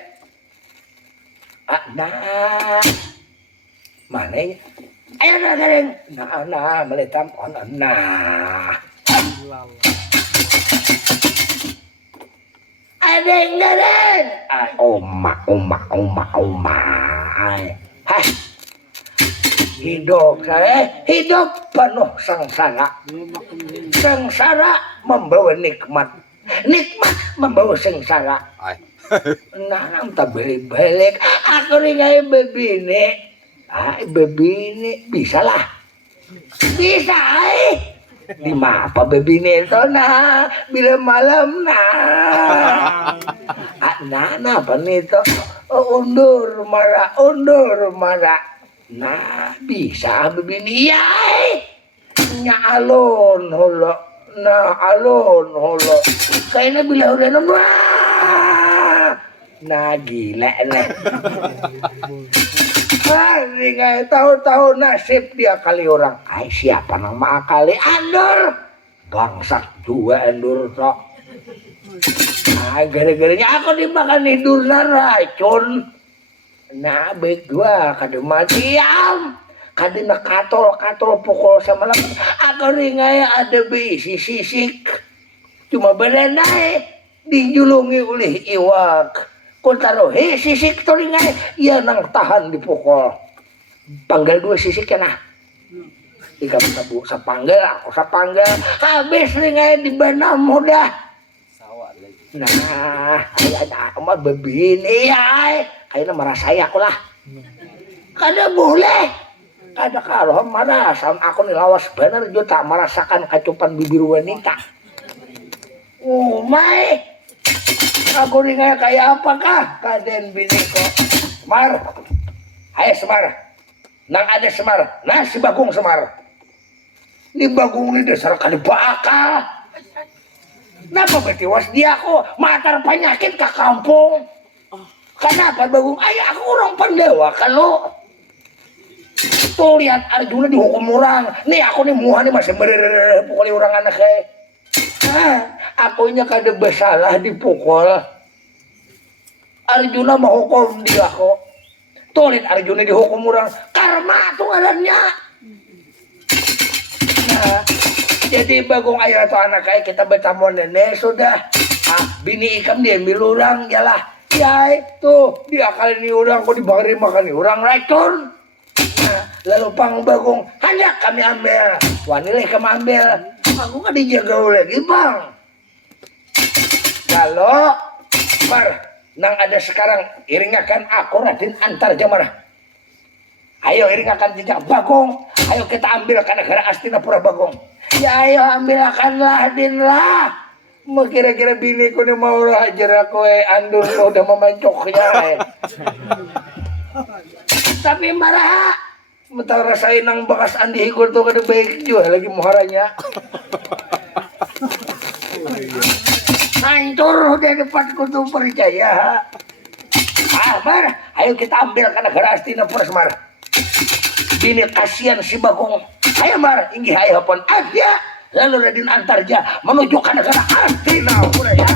Mana ya? Ayo nalagarin. Melitam ada yang garing. Oma. Hidup penuh sengsara. Sengsara membawa nikmat. Nikmat membawa sengsara. Tak balik-balik. Aku ringai bebini. Bebini bisa lah. Bisa. Di mapa bebini itu bila malam apa nih itu undur marah Nah, bisa begini ya. Nya alon holo. Nah, alon holo. Kayaknya bila udah nembah. Nah, gila nih. Kayak tahu-tahu nasib dia kali orang. Ay, siapa nama kali Andur? Bangsat juga Andur sok. Nah, gara-garanya aku dimakan hidur racun. Nah, baik gua kada matiam. Kada nak katol pukul sama lang. Aku ringay ada bisi sisik. Cuma berenay dijulungi oleh iwak. Kung taruh, sisik to ringay. Iya nang tahan dipukul. Panggal 2 sisik ya nah. Ikaw sa panggal, ako sa panggal. Habis ringay di banam mudah. Nah, ay mah bebini ay. Ay na marasaya ko lah. Kada boleh. Kada kalau marasan ako nilawas bener jo tak merasakan kacupan bibir wanita. Oh my. Aku ringay kayak apakah kaden bini ko? Semar. Ayo Semar. Nang ada Semar. Nah si Bagong Semar. Ni Bagong ni dasar kali bakal. Kenapa betiwas dia ko? Matar penyakit ke kampung. Kenapa Bagong? Ay aku orang Pandewa kalau. Tuh lihat Arjuna dihukum orang. Nih aku nih muha nih masih pukul orang anak akunya kada bersalah dipukul. Arjuna menghukum dia kok. Tuh lihat Arjuna dihukum orang. Karma tuh ngarannya. Nah, jadi Bagong ayo atau anak kayak kita bertamu nenek sudah. Bini ikam dia ambil orang yalah. Ya itu dia kali ini orang kok dibakari makan orang racun. Nah, lalu pang Bagong hanya kami ambil. Wanilai kami ambil. Aku kan dijaga lagi bang. Kalau Mar nang ada sekarang iringakan aku Raden Antarjamara. Ayo iringakan jejak Bagong. Ayo kita ambil ke negara Astinapura Bagong. Ya ayo ambilkanlah Din lah. Mau kira-kira bini ko ni mau hajar ako Andur ko udah memancoknya. Tapi marah. Mentang rasain ang bakas andi higol to kada baik juga lagi muharanya. Hancur udah depan ko tuh percaya. Mar, ayo kita ambil ke negara Astinapura Semar. Bini kasihan si Bagong. Ayo Mar, inggi ayo pun ada. Lalu Raden Antarja menuju ke negara Astinapura ya.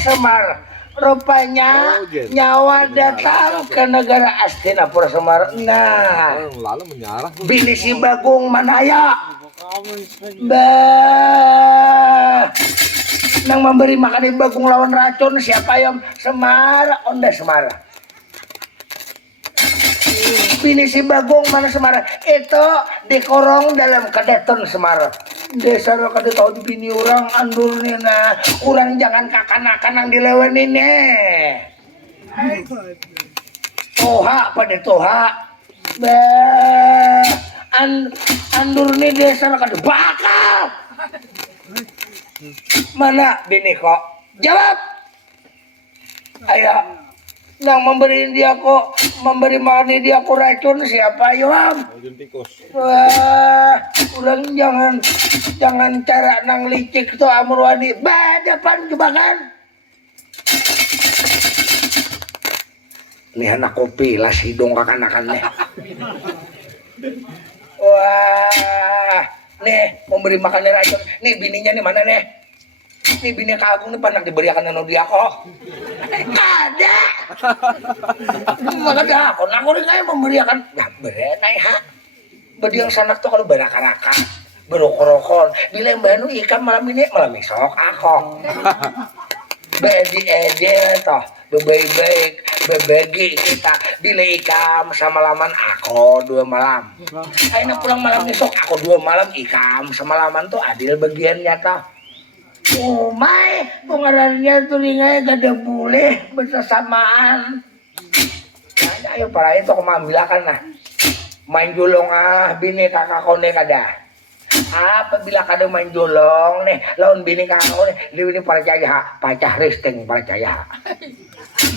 Semar, rupanya nyawa datang ke negara Astinapura Semar. Nah, lalu menyarah bini si Bagong manaya. Bah, nang memberi makan Bagong lawan racun siapa yang Semar? Onda Semar. Bini si Bagong mana Semar? Itu dikorong dalam kedeton Semar. Desa lo kada tahu di bini orang Andur nih nah. Orang jangan kakan-kakan yang dilewenin nih. Toha pada toha. Bah, andur nih desa kada bakal. Mana bini kok? Jawab. Ayo. Nang memberi makan dia aku racun siapa Yom? Racun tikus. Wah, ulang jangan cara nang licik tuh amurwani. Depan jebakan. Nih anak kopi lah hidung kakan-kakannya. Wah, nih memberi makannya racun. Nih bininya nih mana nih? Nih bini kagung nih panak diberiakan nano dia kok. Ada. Maka dah aku nih kayak memberiakan. Ya berenai ha. Bediang sanak tuh kalau beraka-raka, berokor-okor. Bila mbak ikan malam ini malam esok aku. Bedi toh, bebaik-baik, berbagi kita bila ikam sama laman aku 2 malam. Ayo pulang malam esok aku 2 malam ikam sama laman tuh adil bagiannya toh. Oh my, pengarannya tuh ringai gak ada boleh bersamaan. Nah, ayo para itu aku mambilakan nah. Main julong bini kakak kau nih kada. Apabila kada main julong nih, lawan bini kakak kau nih, ini percaya, pacah risting percaya.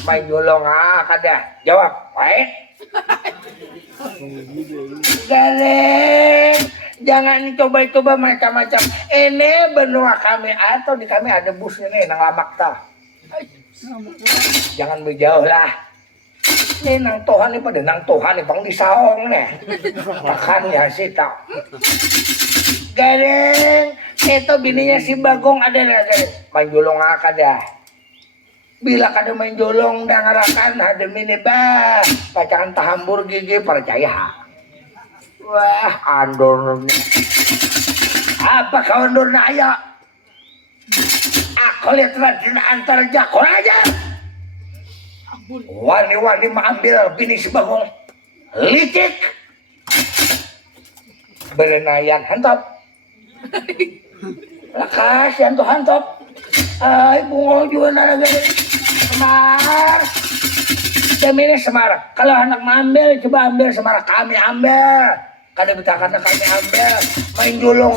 Main julong kada. Jawab, baik. Galeng, jangan coba-coba macam-macam. Ini benua kami atau di kami ada busnya nih nang lamak tah. Jangan berjauh lah. Ini nang Tuhan nih pada nang Tuhan nih bang disaong nih. Takan ya sih tau. Galeng, itu bininya si Bagong ada nih galeng. Main julong kada. Bila kada main jolong dah ngarakan ada mini bah pacangan tahambur gigi percaya. Wah andornya apa kau andornya ayo aku lihat rajin antar jakor aja wani-wani mengambil bini si Bagong licik berenayan hantap lakas hantap ay bungo juga nalaga Semar Jamini Semar kalau anak mengambil coba ambil Semar kami ambil kada betah kami ambil main jolong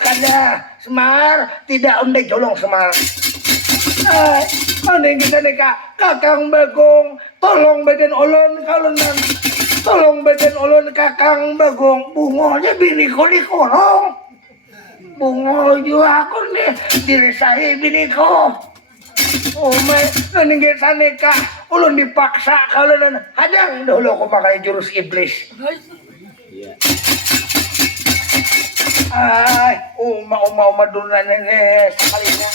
kada Semar tidak undai jolong Semar mana kita neka kakang Bagong tolong badan olon kalonan tolong badan olon kakang Bagong bungonya bini ko di kolong bungo juga aku nih diresahi bini ko. Oh my, naningin sana ka, ulun dipaksa kalau nan hadang dahulu ako pakai jurus iblis. Ay, uma dunan ini sekalinya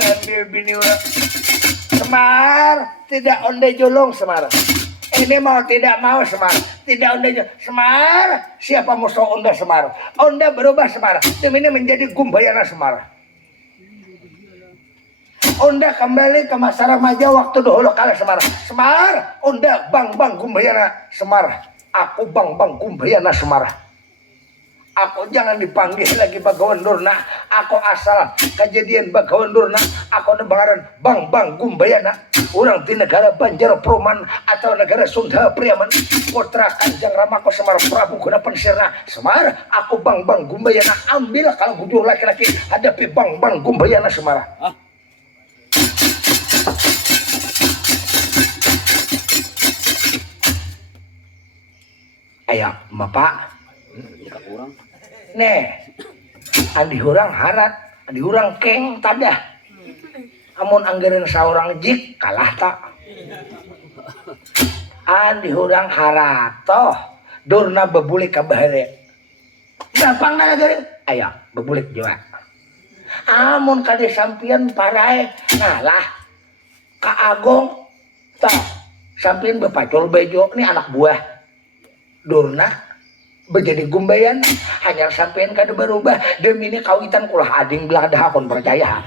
ambil bini urat. Semar, tidak onde jolong Semar. Ini mau tidak mau Semar, tidak onde jolong. Semar, siapa musuh onda Semar? Onda berubah Semar, demi ini menjadi gumbayana Semar. Onda kembali ke masa remaja waktu dahulu kala Semar. Semar, onda bang gumbayana Semar. Aku bang gumbayana Semar. Aku jangan dipanggil lagi Bagawan Durna. Aku asal kejadian Bagawan Durna. Aku nebaran bang gumbayana. Orang di negara Banjar Proman atau negara Sunda Priaman. Putra Kanjeng Ramako Semar Prabu Guna Pensirna. Semar, aku bang gumbayana. Ambil kalau bujur laki-laki hadapi bang gumbayana Semar. Ayo, Bapak. Nih, andi hurang harat, andi hurang keng tadah. Amun anggerin saurang jik kalah tak. Andi hurang harat toh, durna bebulik kabahare. Gampang na nagarin. Ayo, bebulik juga. Amun kade sampian parai, ngalah. Kaagong, toh, sampian bepacol bejo, ini anak buah. Durna menjadi gumbayan hanya sampean kada berubah demi ini kawitan kulah ading belah dahakon percaya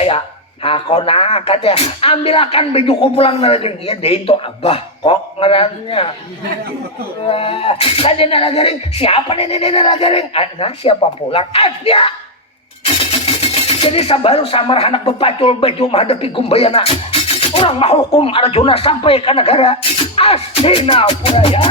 ayo hakona kata ambilakan baju ko pulang nalading iya dito abah kok ngarannya kada nalagaring siapa nih nalagaring nah siapa pulang dia jadi sabaru samar anak bepacul baju menghadapi gumbayana Orang mahukum Arjuna sampai ke negara Hastinapura ya.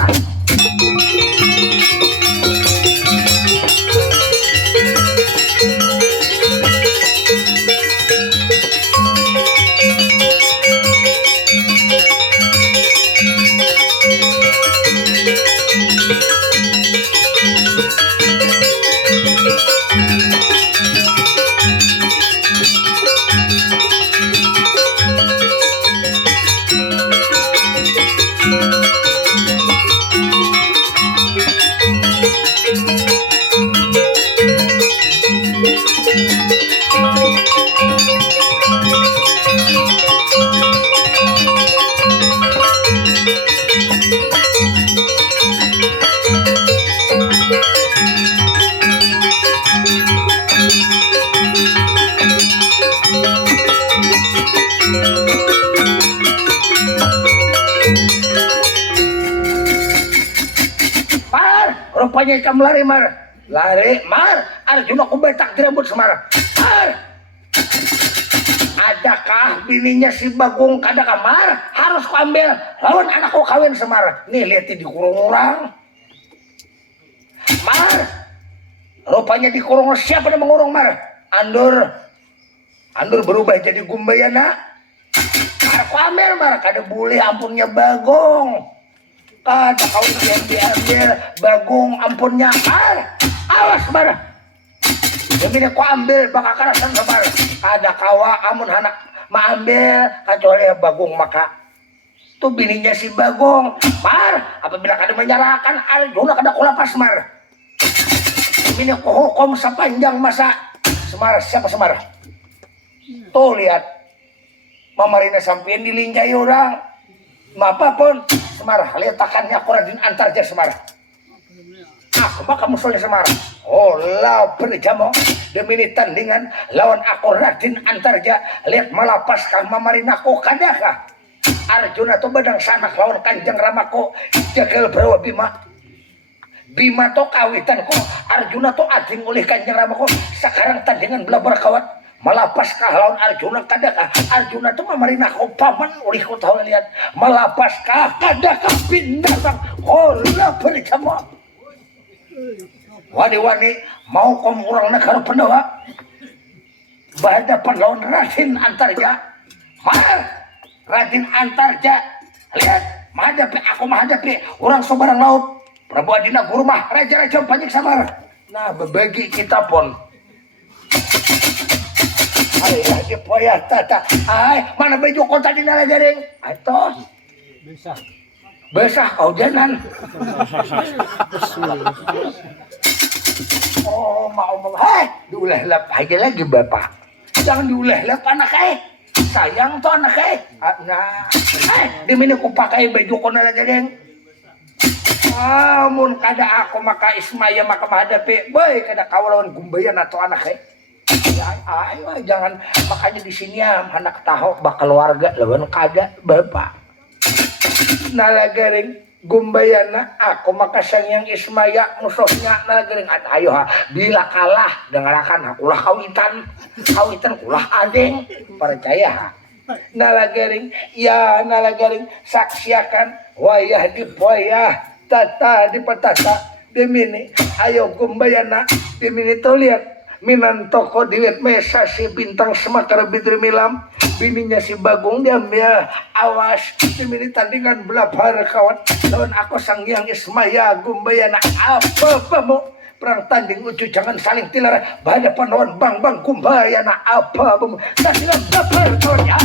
Rupanya ikan lari mar. Lari mar. Arjuna kubetak dirambut Semar. Mar. Adakah bininya si Bagong kada kamar? Harus ku ambil. Lawan anakku kawin Semar. Nih lihat dikurung orang. Mar. Rupanya dikurung siapa yang mengurung Mar? Andur. Andur berubah jadi Gumbayana. Aku ambil Mar. Kada boleh ampunnya Bagong. Kada kau yang diambil Bagong ampunnya awas Semar. Begini ku ambil bakal kerasan Semar. Ada kawa amun anak maambil kecuali Bagong maka itu bininya si Bagong Mar. Apabila kada menyerahkan Arjuna kada kulapas Semar. Ini ku hukum sepanjang masa Semar. Siapa Semar? Tuh lihat Mamarina sampean dilinjai orang. Apapun Semar, letakannya aku Raden Antarja Semar. Aku maka musuhnya Semar. Oh lah berjamu demi tandingan lawan aku Raden Antarja. Lihat malapaskah Mamarinaku kadakah Arjuna tuh badang sanak lawan Kanjeng Ramaku jagal Brawa Bima. Bima to kawitan ko Arjuna to ading oleh Kanjeng Ramaku. Sekarang tandingan belah berkawat. Malapaskah lawan Arjuna kadakah Arjuna tuh Mamarinaku paman oleh ko tahu lihat malapaskah kadakah binatang hola berjamu. Wani-wani mau kom orang negara Pandawa berhadapan lawan Raden Antarja. Mar Raden Antarja lihat menghadapi orang Sebarang Laut Prabu Adina Gurumah raja-raja banyak Samar. Nah berbagi kita pun ayah dipoyah tata ay mana baju kota di nalagaring atau besah kau jalan. Oh mau diulah-lap aja lagi bapak. Jangan diulah-lap anak sayang tuh anak nah dimini ku pakai baju kona lagaring. Amun kada aku maka Ismaya maka menghadapi boy kada kawalan Gumbayan atau anak ayo jangan makanya di sini ya anak tahu bakal warga lawan kada bapak nalagaring Gumbayana aku maka sangyang Ismaya musuhnya nalagaring ayo bila kalah dengarkan akulah kawitan kulah adeng percaya nalagaring ya nalagaring saksiakan wayah dipoyah tata dipetata dimini ayo Gumbayana dimini tuh lihat minantoko diwet mesa si bintang semakar bidri milam bininya si Bagong diambil awas dimini tandingan belabar kawan lawan aku sangyang Ismaya Gumbayana apa mau perang tanding ucu jangan saling tilar berhadapan lawan bang Gumbayana apa mau tandingan belabar kawan ya.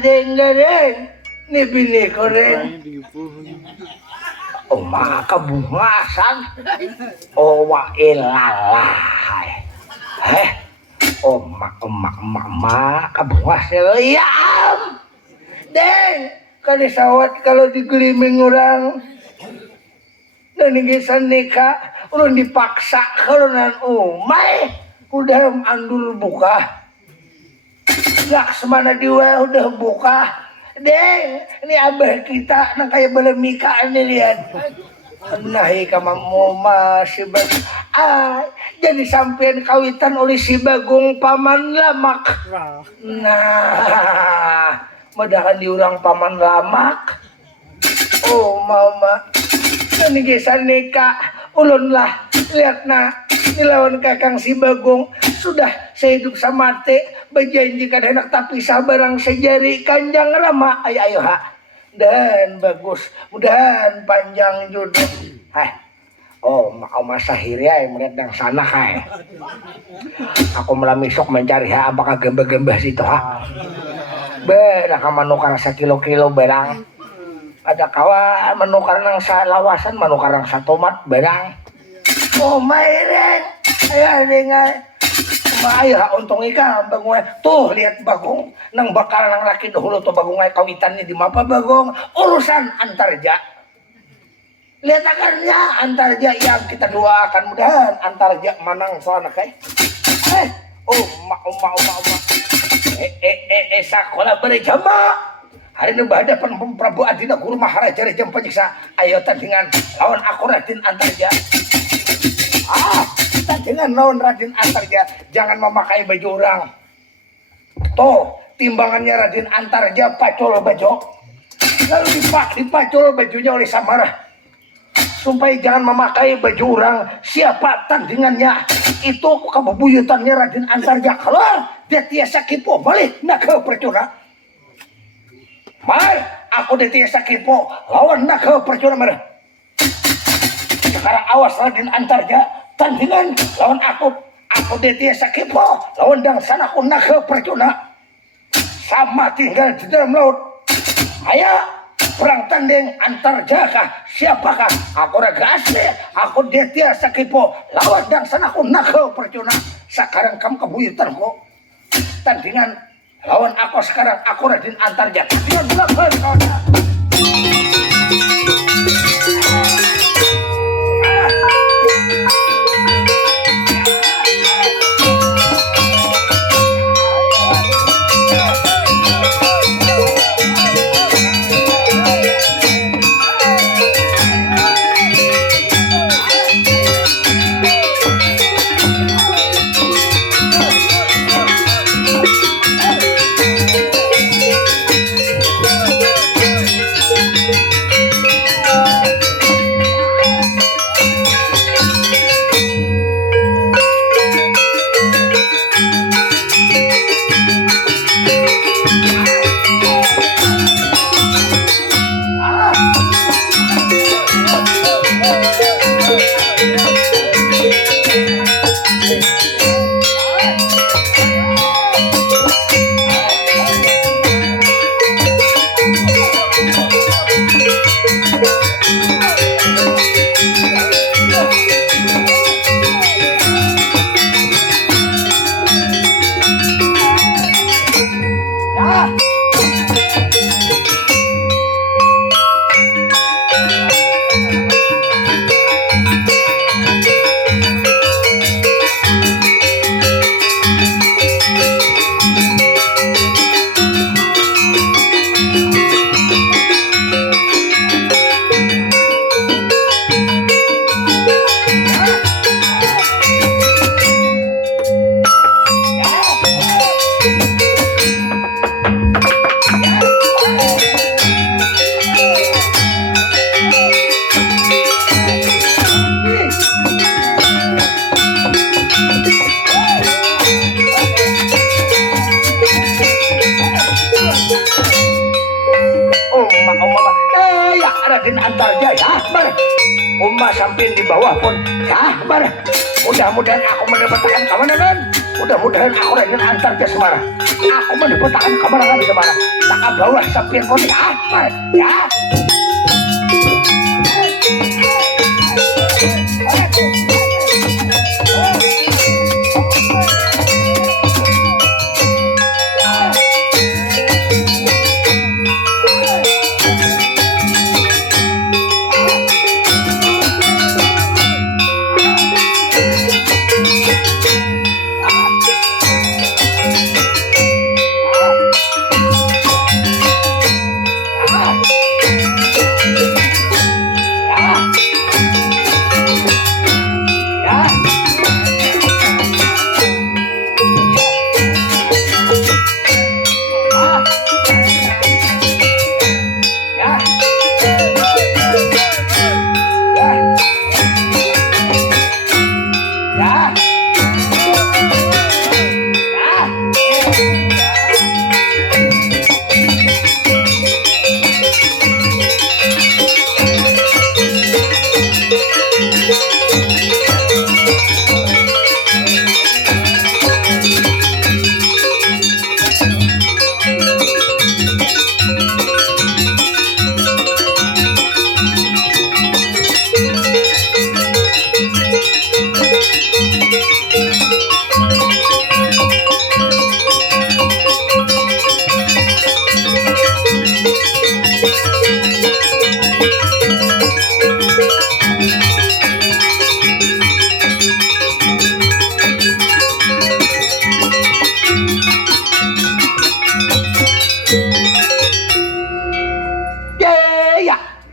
deng ni bini ko rin. Makabungasan. Wa ilalay. Makabungas yam. Deng, kanisawat kalau digeliming orang. Nanigisan nikah, ulun dipaksa kalau nan umay. Udah andul buka. Laksmana diwa udah buka. Deng, ini abah kita nang kaya belemika ini lihat. Nahi ka mamuma si Bagong. Jadi sampean kawitan oleh si Bagong paman lamak. Nah, madakan diurang paman lamak. Mama. Ini kisah nikah. Ulun lah. Lihat nah. Dilawan kakang si Bagong. Sudah sehidup samate. Berjanjikan enak tapi sabarang sejari kanjang lama. Ayo ha. Dan bagus. Mudahan panjang jodoh. Mas Sahirya yang melihat yang sana kaya. Aku melamisok mencari apakah gembah-gembah situ ha. Nak manukar sekilo-kilo berang. Ada kawan menukar nang lawasan, menukar nang satomat berang. Maireng. Ayo dengar. Ayo untung ika Bagong. Tuh lihat Bagong nang bakal nang laki dahulu tuh Bagong kawitannya di mapa Bagong. Urusan antarja. Lihat akarnya antarja yang kita doakan mudahan antarja manang soalnya kay. Sakola berjama. Hari ini berhadapan Prabu Adina Guru Maharaja Raja Penyiksa. Ayo tandingan lawan aku Raden Antarja. Tandingan lawan Raden Antarja. Jangan memakai baju orang. Tuh timbangannya Raden Antarja pacul baju. Lalu dipacul bajunya oleh Samara. Supaya jangan memakai baju orang. Siapa tandingannya? Itu kebubuyutannya Raden Antarja. Kalau dia tiasa kipo balik nak ke percura. Mai, aku detiasa kipo lawan nak ke percura merah. Sekarang awas Raden Antarja tandingan lawan aku. Aku detiasa kipo lawan dang sana aku nak ke percura. Sama tinggal di dalam laut. Ayo perang tanding Antarja kah? Siapakah? Aku raga asli. Aku detiasa kipo lawan dang sana aku nak ke percura. Sekarang kamu kebuyutanku. Tandingan lawan aku sekarang, aku Raden Antarja. Dia belakang kawan. Raden Antarjaya bar Uma sampai di bawah pun bar mudah-mudahan aku mendapatkan kemenangan Mudah-mudahan aku Raden antar ke Semarang. Aku mendapatkan kemenangan di Semarang. Tak bawa sampian pun ya.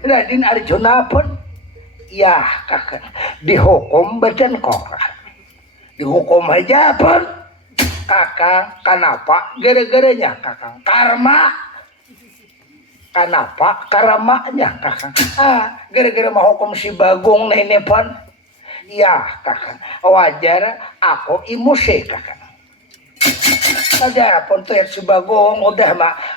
Raden Arjuna pun ya kakak dihukum badan koran, dihukum aja pun kakak. Kenapa? Gara-garanya kakak karma. Kenapa? Karamanya kakak. Gara-gara mau hukum si Bagong nenek pun ya kakak wajar aku emosi kakak. Ada pun tuh si Bagong udah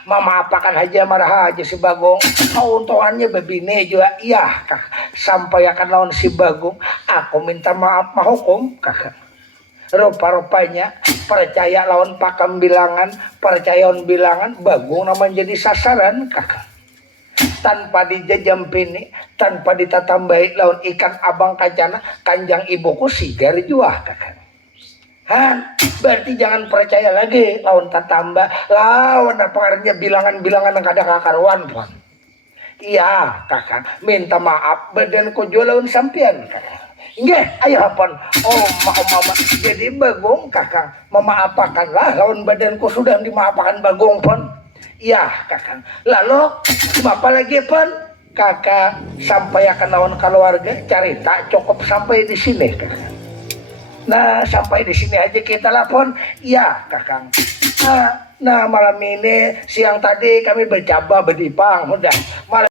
mama apakan aja marah aja si Bagong. Keuntungannya bebine juga iya kakak. Sampai akan lawan si Bagong aku minta maaf hukum kakak. Rupa-rupanya percaya lawan pakam bilangan, percayaan bilangan Bagong namanya jadi sasaran kakak. Tanpa dijajam pini, tanpa ditatambahi lawan ikan abang kacana, kanjang ibuku sigar juah kakak. Berarti jangan percaya lagi lawan tatamba, lawan apa bilangan-bilangan yang kada kakaruan pun. Iya kakak, minta maaf badanku jual lawan sampian kakak. Nggih, ayo pun. Oh mama, jadi Bagong kakak, memaapakanlah lawan badanku sudah dimaapakan Bagong pun. Iya kakak. Lalu apa lagi pun kakak sampai akan lawan keluarga cerita cukup sampai di sini kakak. Nah sampai di sini aja kita lapor ya kakang. Nah malam ini siang tadi kami bercoba berdipang udah malam